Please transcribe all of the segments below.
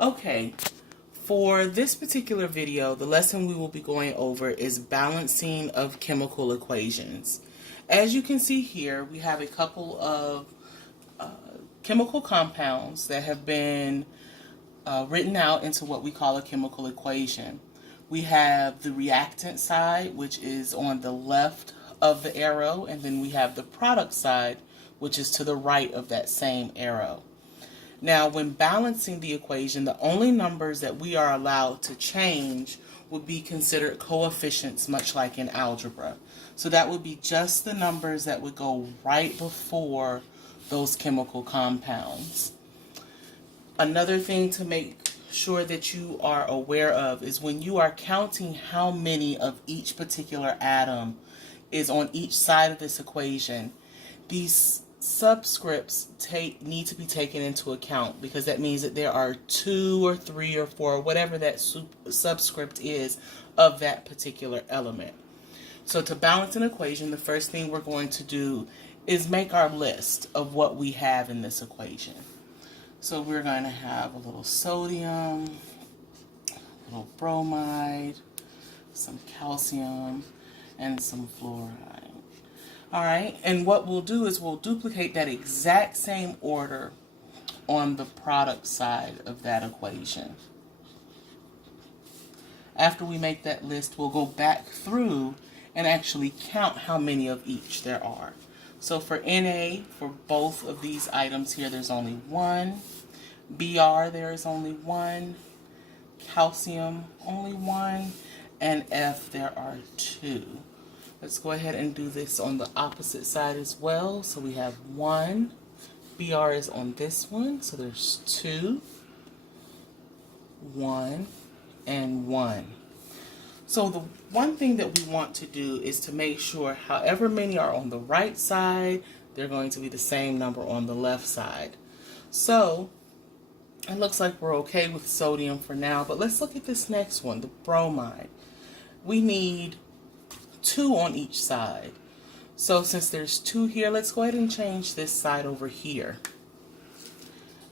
Okay, for this particular video, the lesson we will be going over is balancing of chemical equations. As you can see here, we have a couple of chemical compounds that have been written out into what we call a chemical equation. We have the reactant side, which is on the left of the arrow, and then we have the product side, which is to the right of that same arrow. Now, when balancing the equation, the only numbers that we are allowed to change would be considered coefficients, much like in algebra. So that would be just the numbers that would go right before those chemical compounds. Another thing to make sure that you are aware of is when you are counting how many of each particular atom is on each side of this equation, these subscripts need to be taken into account, because that means that there are 2 or 3 or 4, whatever that subscript is of that particular element. So to balance an equation, the first thing we're going to do is make our list of what we have in this equation. So we're going to have a little sodium, a little bromide, some calcium, and some fluoride. Alright, and what we'll do is we'll duplicate that exact same order on the product side of that equation. After we make that list, we'll go back through and actually count how many of each there are. So for Na, for both of these items here, there's only 1. Br, there is only 1. Calcium, only 1. And F, there are 2. Let's go ahead and do this on the opposite side as well. So we have 1. Br is on this one, so there's 2. 1 and 1. So the one thing that we want to do is to make sure however many are on the right side, they're going to be the same number on the left side. So it looks like we're okay with sodium for now, but let's look at this next one, the bromide. We need 2 on each side. So since there's 2 here, let's go ahead and change this side over here.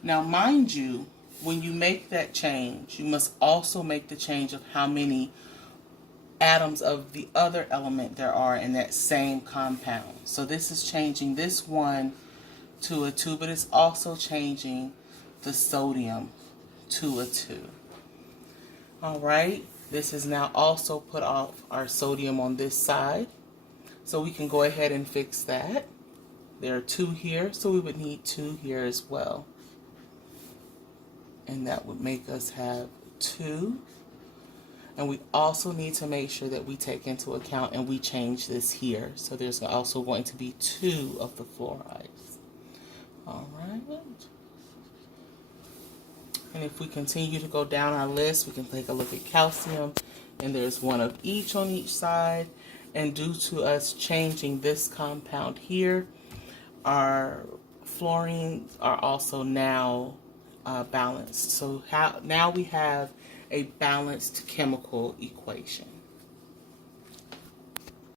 Now mind you, when you make that change, you must also make the change of how many atoms of the other element there are in that same compound. So this is changing this 1 to a 2, but it's also changing the sodium to a 2. Alright, this is now also put off our sodium on this side. So we can go ahead and fix that. There are 2 here, so we would need 2 here as well. And that would make us have 2. And we also need to make sure that we take into account and we change this here. So there's also going to be 2 of the fluorides. Alright. And if we continue to go down our list, we can take a look at calcium. And there's 1 of each on each side. And due to us changing this compound here, our fluorines are also now balanced. So now we have a balanced chemical equation.